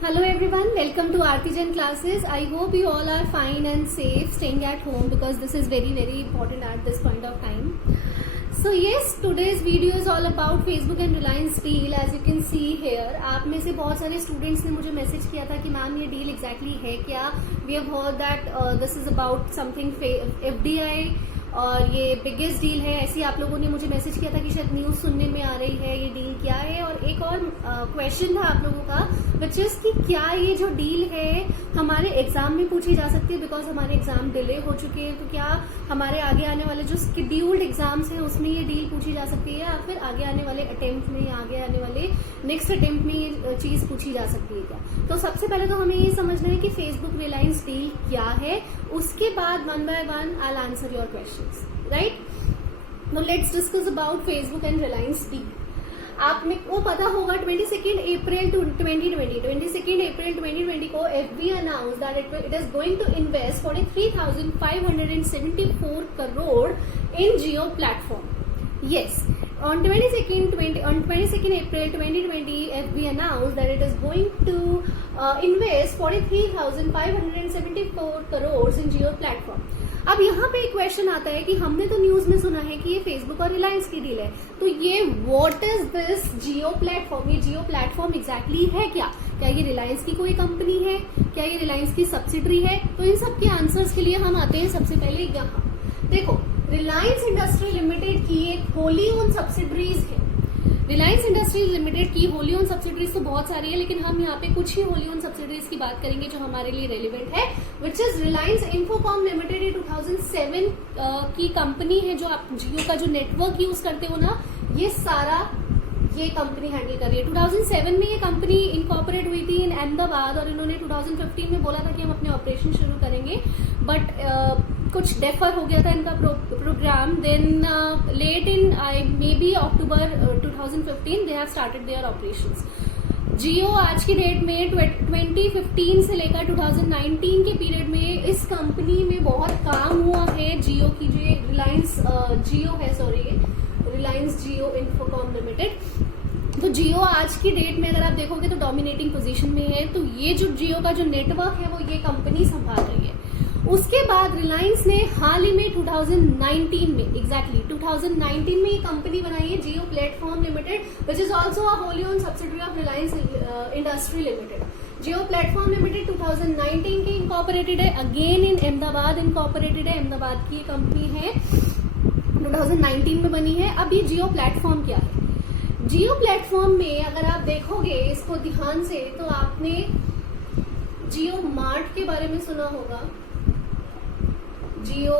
Hello everyone, welcome to Artijan classes. I hope you all are fine and safe staying at home because this is very important at this point of time. So yes, today's video is all about Facebook and Reliance deal. As you can see here, आप में से बहुत सारे students ने मुझे message किया था कि मैम ये डील exactly है क्या. We have heard that this is about something FDI और ये बिगेस्ट डील है. ऐसे आप लोगों ने मुझे मैसेज किया था कि शायद न्यूज सुनने में आ रही है, ये डील क्या है. और एक और क्वेश्चन था आप लोगों का विच इज कि क्या ये जो डील है हमारे एग्जाम में पूछी जा सकती है, बिकॉज हमारे एग्जाम डिले हो चुके हैं. तो क्या हमारे आगे आने वाले जो शेड्यूल्ड एग्जाम्स हैं उसमें ये डील पूछी जा सकती है, या फिर आगे आने वाले अटेम्प्ट में या आगे आने वाले नेक्स्ट अटेम्प्ट में ये चीज पूछी जा सकती है क्या. तो सबसे पहले तो हमें ये समझना है कि फेसबुक रिलायंस डील क्या है. उसके बाद one by one I will answer your questions, right. Now let's discuss about Facebook and Reliance deal. आप में वो पता होगा 22 अप्रैल 2020 को FB announce that it is going to invest 43,574 crore in Jio platform. Yes, on 22nd April 2020, FB announced that it is going to invest 43,574 crores in Jio platform. अब यहाँ पे एक क्वेश्चन आता है कि हमने तो न्यूज में सुना है कि ये फेसबुक और रिलायंस की डील है, तो ये what is this Jio platform. ये जियो प्लेटफॉर्म एग्जैक्टली है क्या? क्या ये रिलायंस की कोई कंपनी है? क्या ये रिलायंस की सब्सिडरी है? तो इन सब के आंसर्स के लिए हम आते हैं सबसे पहले यहाँ. देखो, रिलायंस इंडस्ट्री लिमिटेड की एक होली ओन सब्सिडरीज है. रिलायंस इंडस्ट्रीज लिमिटेड की होली ओन सब्सिडरीज तो बहुत सारी है, लेकिन हम यहाँ पे कुछ ही होली ओन सब्सिडरीज की बात करेंगे जो हमारे लिए रेलिवेंट है, which is Reliance Infocom limited. ये 2007 की कंपनी है. जो आप जियो का जो नेटवर्क यूज करते हो ना, ये सारा ये कंपनी हैंडल कर रही है. 2007 में ये कंपनी इनकॉर्पोरेट हुई थी इन अहमदाबाद, और इन्होंने 2015 में बोला था कि हम अपने ऑपरेशन शुरू करेंगे, बट कुछ डेफर हो गया था इनका programme. Then late in maybe October 2015 they have started their operations. Jio आज की डेट में 2015 से लेकर 2019 के पीरियड में इस कंपनी में बहुत काम हुआ है. जियो की जो रिलायंस जियो है, सॉरी रिलायंस जियो इन्फोकॉम लिमिटेड. तो जियो आज की डेट में अगर आप देखोगे तो डोमिनेटिंग पोजीशन में है. तो ये जो जियो का जो नेटवर्क है वो ये कंपनी संभाल रही है. उसके बाद रिलायंस ने हाल ही में 2019 में 2019 में ये कंपनी बनाई है Jio platform limited, which is also a wholly owned subsidiary of Reliance industry limited. Jio platform limited 2019 की इनकॉर्पोरेटेड है, अगेन इन अहमदाबाद इनकॉर्पोरेटेड है. अहमदाबाद की कंपनी है, 2019 में बनी है. अब ये जियो प्लेटफॉर्म क्या है? जियो प्लेटफॉर्म में अगर आप देखोगे इसको ध्यान से, तो आपने जियो मार्ट के बारे में सुना होगा, जियो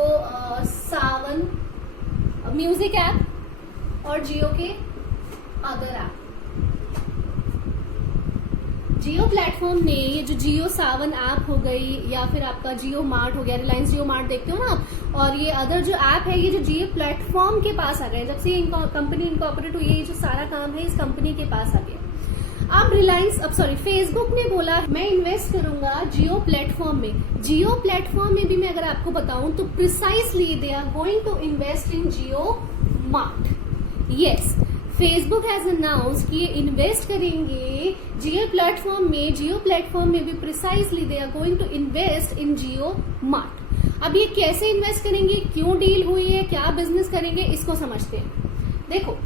सावन म्यूजिक ऐप, और जियो के अदर ऐप. जियो प्लेटफॉर्म ने ये जो जियो सावन ऐप हो गई, या फिर आपका जियो मार्ट हो गया, रिलायंस जियो मार्ट देखते हो ना आप, और ये अदर जो ऐप है, ये जो जियो प्लेटफॉर्म के पास आ गए. जब से कंपनी इनकॉर्पोरेट हुई है, ये जो सारा काम है इस कंपनी के पास आ गया. अब फेसबुक ने बोला मैं इन्वेस्ट करूंगा जियो प्लेटफॉर्म में. जियो प्लेटफॉर्म में भी मैं अगर आपको बताऊं तो precisely they are going to invest in Jio mart. Yes, Facebook has announce कि ये इन्वेस्ट करेंगे जियो प्लेटफॉर्म में. जियो प्लेटफॉर्म में भी precisely they are going to invest in Jio mart. अब ये कैसे इन्वेस्ट करेंगे, क्यों डील हुई है, क्या बिजनेस करेंगे, इसको समझते हैं. देखो,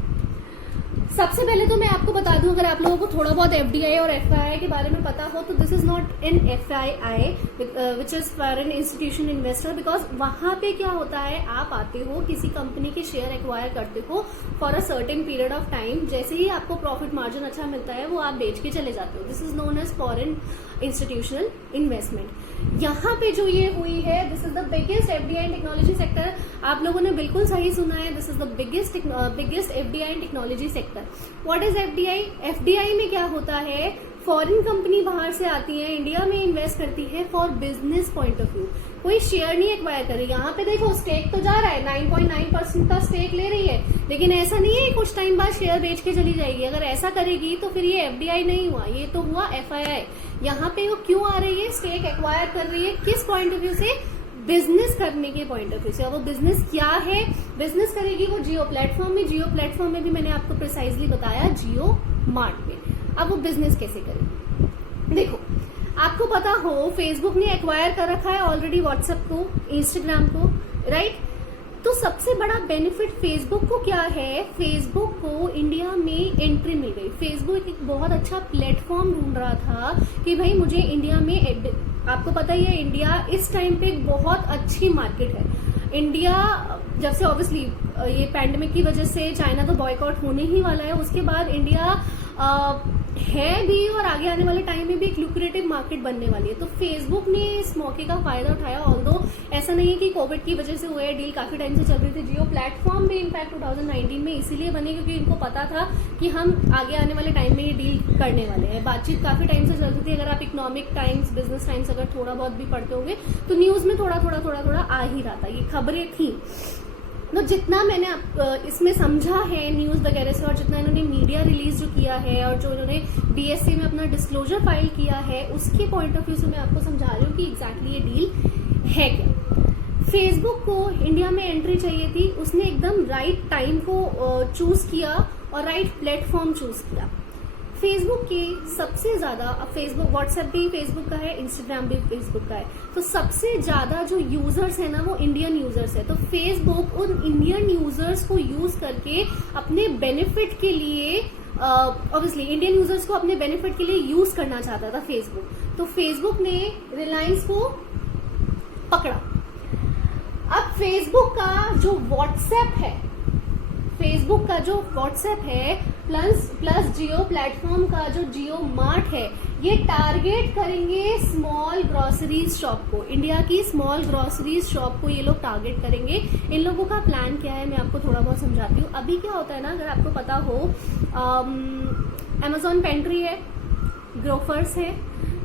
सबसे पहले तो मैं आपको बता दूं, अगर आप लोगों को थोड़ा बहुत FDI और FII के बारे में पता हो, तो this is not an FII which is foreign institution investor. Because वहां पे क्या होता है, आप आते हो किसी कंपनी के शेयर एक्वायर करते हो for a certain period of time. जैसे ही आपको प्रॉफिट मार्जिन अच्छा मिलता है वो आप बेच के चले जाते हो. This is known as foreign institutional investment. यहाँ पे जो ये हुई है, this is the biggest FDI in technology sector. आप लोगों ने बिल्कुल सही सुना है, this is the biggest FDI in technology sector. What is FDI? FDI में क्या होता है, फॉरेन कंपनी बाहर से आती है, इंडिया में इन्वेस्ट करती है for business point of view. कोई शेयर नहीं एक्वायर करे. यहाँ पे देखो स्टेक तो जा रहा है, 9.9% का स्टेक ले रही है, लेकिन ऐसा नहीं है कुछ टाइम बाद शेयर बेच के चली जाएगी. अगर ऐसा करेगी तो फिर ये FDI नहीं हुआ, ये तो हुआ FII. यहाँ पे वो क्यों आ रही है, स्टेक एक्वायर कर रही है, किस पॉइंट ऑफ व्यू से, बिजनेस करने के पॉइंट ऑफ व्यू से. और वो बिजनेस क्या है, बिजनेस करेगी वो जियो प्लेटफॉर्म में. जियो प्लेटफॉर्म में भी मैंने आपको प्रिसाइजली बताया, जियो मार्ट में. अब वो बिजनेस कैसे करेगी, देखो आपको पता हो फेसबुक ने एक्वायर कर रखा है ऑलरेडी व्हाट्सएप को, इंस्टाग्राम को, राइट? तो सबसे बड़ा बेनिफिट फेसबुक को क्या है, फेसबुक को इंडिया में एंट्री मिल गई। फेसबुक एक बहुत अच्छा प्लेटफॉर्म ढूंढ रहा था कि भाई मुझे इंडिया में, आपको पता ही है इंडिया इस टाइम पे एक बहुत अच्छी मार्केट है। इंडिया जब से ऑब्वियसली ये पैंडेमिक की वजह से चाइना तो बॉयकॉट होने ही वाला है, उसके बाद इंडिया है भी और आगे आने वाले टाइम में भी एक लुक्रेटिव मार्केट बनने वाली है। तो फेसबुक ने इस मौके का फायदा उठाया। ऑल्दो ऐसा नहीं है कि कोविड की वजह से हुआ है, डील काफी टाइम से चल रही थी। जियो प्लेटफॉर्म भी इनफैक्ट 2019 में इसीलिए बने क्योंकि इनको पता था कि हम आगे आने वाले टाइम में ये डील करने वाले हैं। बातचीत काफी टाइम से चलती थी। अगर आप इकोनॉमिक टाइम्स, बिजनेस टाइम्स अगर थोड़ा बहुत भी पढ़ते होंगे तो न्यूज में थोड़ा थोड़ा आ ही रहा था, ये खबरें थी। तो जितना मैंने इसमें समझा है न्यूज वगैरह से और जितना इन्होंने मीडिया रिलीज जो किया है और जो इन्होंने बीएससी में अपना डिस्क्लोजर फाइल किया है, उसके पॉइंट ऑफ व्यू से मैं आपको समझा रही हूँ कि एग्जैक्टली ये डील है क्या। फेसबुक को इंडिया में एंट्री चाहिए थी, उसने एकदम राइट टाइम को चूज किया और राइट प्लेटफॉर्म चूज किया। फेसबुक के सबसे ज्यादा, अब फेसबुक, व्हाट्सएप भी फेसबुक का है, इंस्टाग्राम भी फेसबुक का है, तो सबसे ज्यादा जो यूजर्स है ना वो इंडियन यूजर्स है। तो फेसबुक उन इंडियन यूजर्स को यूज करके अपने बेनिफिट के लिए, ऑब्वियसली इंडियन यूजर्स को अपने बेनिफिट के लिए यूज करना चाहता था फेसबुक। तो फेसबुक ने रिलायंस को पकड़ा। अब फेसबुक का जो व्हाट्सएप है, फेसबुक का जो व्हाट्सएप है प्लस जियो प्लेटफॉर्म का जो जियो मार्ट है, ये टारगेट करेंगे स्मॉल ग्रोसरीज शॉप को। इंडिया की स्मॉल ग्रोसरीज शॉप को ये लोग टारगेट करेंगे। इन लोगों का प्लान क्या है मैं आपको थोड़ा बहुत समझाती हूँ। अभी क्या होता है ना, अगर आपको पता हो, अमेजॉन पेंट्री है, ग्रोफर्स है,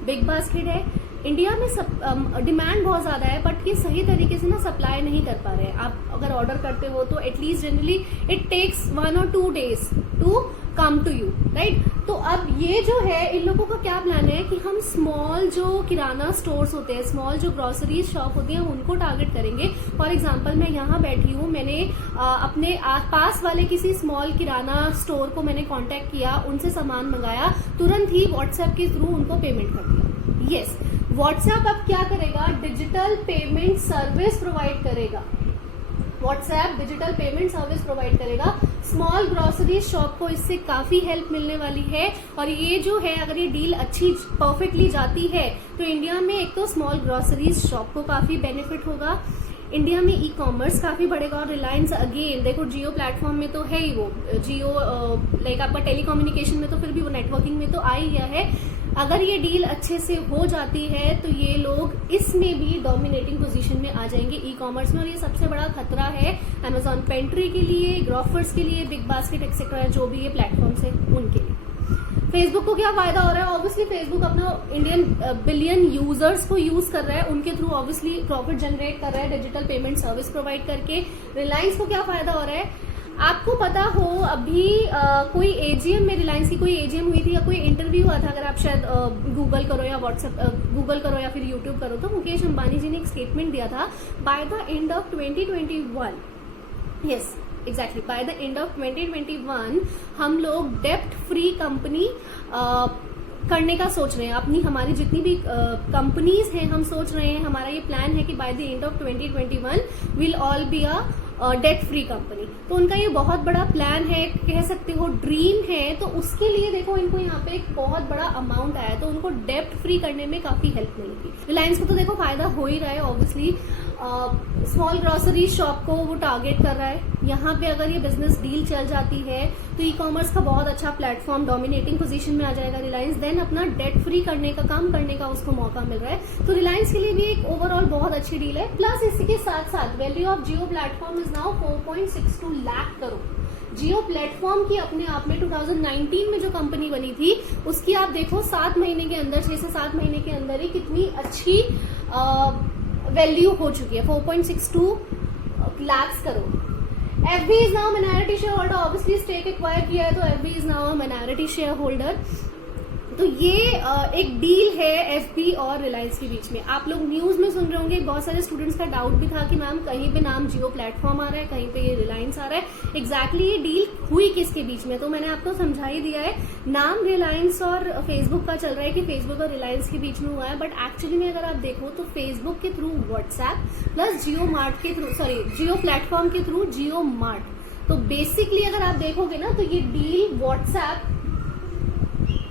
बिग बास्केट है। इंडिया में डिमांड बहुत ज्यादा है बट ये सही तरीके से ना सप्लाई नहीं कर पा रहे हैं। आप अगर ऑर्डर करते हो तो at least generally it takes 1 or 2 days to come to you, right? तो अब ये जो है, इन लोगों का क्या प्लान है कि हम स्मॉल जो किराना स्टोर्स होते हैं, स्मॉल जो ग्रोसरी शॉप होती है, उनको टारगेट करेंगे। फॉर एग्जाम्पल मैं यहाँ बैठी हूँ, मैंने अपने पास वाले किसी स्मॉल किराना स्टोर को मैंने कांटेक्ट किया, उनसे सामान मंगाया, तुरंत ही व्हाट्सएप के थ्रू उनको पेमेंट कर दिया। यस, व्हाट्सएप अब क्या करेगा, डिजिटल पेमेंट सर्विस प्रोवाइड करेगा। WhatsApp digital payment service provide करेगा। स्मॉल ग्रोसरी शॉप को इससे काफी हेल्प मिलने वाली है। और ये जो है, अगर ये डील अच्छी परफेक्टली जाती है तो इंडिया में एक तो स्मॉल ग्रोसरी शॉप को काफी बेनिफिट होगा, इंडिया में ई कॉमर्स काफी बढ़ेगा। और रिलायंस अगेन देखो, जियो प्लेटफॉर्म में तो है ही वो, जियो लाइक आपका टेलीकम्युनिकेशन में तो फिर भी वो नेटवर्किंग में तो आ ही गया है। अगर ये डील अच्छे से हो जाती है तो ये लोग इसमें भी डोमिनेटिंग पोजीशन में आ जाएंगे ई कॉमर्स में। और ये सबसे बड़ा खतरा है अमेजॉन पेंट्री के लिए, ग्रोफर्स के लिए, बिग बास्केट एक्सेट्रा जो भी ये प्लेटफॉर्म्स है उनके लिए। फेसबुक को क्या फायदा हो रहा है, ऑब्वियसली फेसबुक अपना इंडियन बिलियन यूजर्स को यूज कर रहा है, उनके थ्रू ऑब्वियसली प्रॉफिट जनरेट कर रहा है डिजिटल पेमेंट सर्विस प्रोवाइड करके। रिलायंस को क्या फायदा हो रहा है, आपको पता हो अभी कोई एजीएम में, रिलायंस की कोई एजीएम हुई थी या कोई इंटरव्यू हुआ था, अगर आप शायद गूगल करो या व्हाट्सएप गूगल करो या फिर यूट्यूब करो, तो मुकेश अंबानी जी ने एक स्टेटमेंट दिया था, by the end of 2021, yes exactly, by the end of 2021 हम लोग डेप्ट फ्री कंपनी करने का सोच रहे हैं। अपनी हमारी जितनी भी कंपनीज हैं, हम सोच रहे हैं, हमारा ये प्लान है कि by the end of 2021 will all be a debt free company. तो उनका ये बहुत बड़ा प्लान है, कह सकते हो ड्रीम है। तो उसके लिए देखो इनको यहाँ पे एक बहुत बड़ा अमाउंट आया है, तो उनको डेप्ट फ्री करने में काफी हेल्प मिलेगी। रिलायंस को तो देखो फायदा हो ही रहा है, ऑब्वियसली स्मॉल ग्रोसरी शॉप को वो टारगेट कर रहा है। यहाँ पे अगर ये बिजनेस डील चल जाती है तो ई कॉमर्स का बहुत अच्छा प्लेटफॉर्म, डोमिनेटिंग पोजीशन में आ जाएगा रिलायंस, देन अपना डेट फ्री करने का, काम करने का उसको मौका मिल रहा है। तो रिलायंस के लिए भी एक ओवरऑल बहुत अच्छी डील है। प्लस इसी के साथ साथ value of Jio platform is now 4.62 lakh crore. Jio platform की अपने आप में 2019 में जो कंपनी बनी थी उसकी आप देखो 7 महीने के अंदर, 6 से 7 महीने के अंदर ही कितनी अच्छी वैल्यू हो चुकी है, 4.62 lakh crore. FB is now minority share holder, obviously stake acquire किया है तो FB is now minority share holder. तो ये एक डील है एफबी और रिलायंस के बीच में। आप लोग न्यूज में सुन रहे होंगे, बहुत सारे स्टूडेंट्स का डाउट भी था कि मैम कहीं पे नाम जियो प्लेटफॉर्म आ रहा है, कहीं पे ये रिलायंस आ रहा है। एग्जैक्टली ये डील हुई किसके बीच में, तो मैंने आपको समझा ही दिया है। नाम रिलायंस और फेसबुक का चल रहा है कि फेसबुक और रिलायंस के बीच में हुआ है, बट एक्चुअली में अगर आप देखो तो फेसबुक के थ्रू व्हाट्सएप प्लस जियो मार्ट के थ्रू, सॉरी जियो प्लेटफॉर्म के थ्रू जियो मार्ट। तो बेसिकली अगर आप देखोगे ना तो ये डील व्हाट्सएप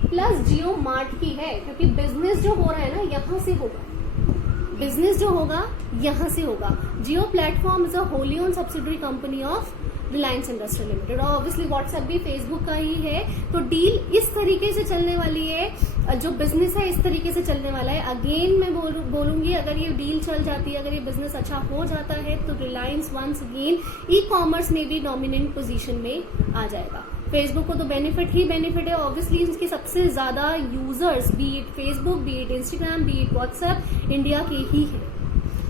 प्लस जियो मार्ट की है, क्योंकि बिजनेस जो हो रहा है ना यहां से होगा, बिजनेस जो होगा यहां से होगा। Jio platform is a wholly owned subsidiary company of Reliance industrial limited, और ऑब्वियसली व्हाट्सएप भी फेसबुक का ही है। तो डील इस तरीके से चलने वाली है, जो बिजनेस है इस तरीके से चलने वाला है। अगेन मैं बोलूंगी अगर ये डील चल जाती है, अगर ये बिजनेस अच्छा हो जाता है तो Reliance once again e commerce में भी डोमिनेंट पोजीशन में आ जाएगा। फेसबुक को तो बेनिफिट ही बेनिफिट है, ऑब्वियसली इसके सबसे ज्यादा users B it Facebook, B it Instagram, B it WhatsApp India के ही है।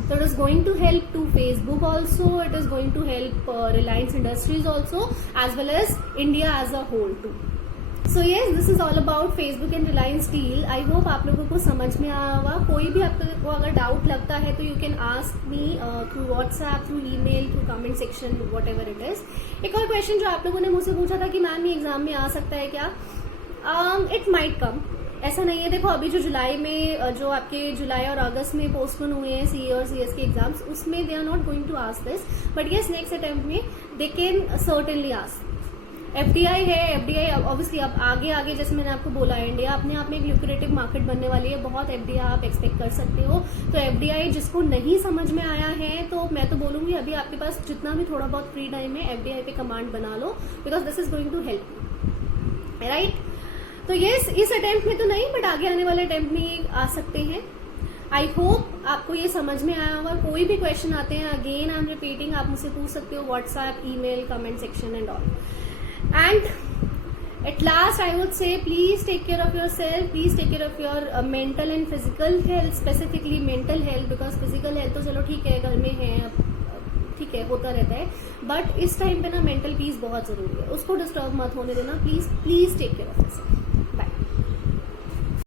So it is going to help to Facebook also, it is going to help Reliance Industries also, as well as India as a whole too. So yes, this is all about Facebook and Reliance deal. I hope आप लोगों को समझ में आया होगा। कोई भी आपको अगर डाउट लगता है तो you can ask me through WhatsApp, through email, through comment section, whatever it is. एक और क्वेश्चन जो आप लोगों ने मुझसे पूछा था कि मैम ये एग्जाम में आ सकता है क्या? It might come. ऐसा नहीं है। देखो अभी जो जुलाई में, जो आपके जुलाई और अगस्त में पोस्टपोन हुए हैं सीए और सीएस के एग्जाम्स, उसमें they are not going to ask this, but yes next attempt में they can certainly ask. FDI है, एफडीआई ऑब्वियसली अब आगे जैसे मैंने आपको बोला, इंडिया अपने आप में एक ल्यूक्रेटिव मार्केट बनने वाली है, बहुत एफडीआई आप एक्सपेक्ट कर सकते हो। तो एफडीआई जिसको नहीं समझ में आया है, तो मैं तो बोलूंगी अभी आपके पास जितना भी थोड़ा बहुत फ्री टाइम है एफडीआई पे कमांड बना लो, because this is going to help, right. तो यस इस अटेम्प्ट में तो नहीं, बट आगे आने वाले अटेम्प्ट में आ सकते हैं। आई होप आपको ये समझ में आया होगा। कोई भी क्वेश्चन आते हैं, अगेन आई एम रिपीटिंग, आप मुझसे पूछ सकते हो WhatsApp, email, comment section and all. And at last I would say please take care of your self, please take care of your mental and physical health, specifically mental health, because physical health तो चलो ठीक है, घर में है, ठीक है, होता रहता है, बट इस टाइम पे ना मेंटल पीस बहुत जरूरी है, उसको डिस्टर्ब मत होने देना। Please please take care of yourself.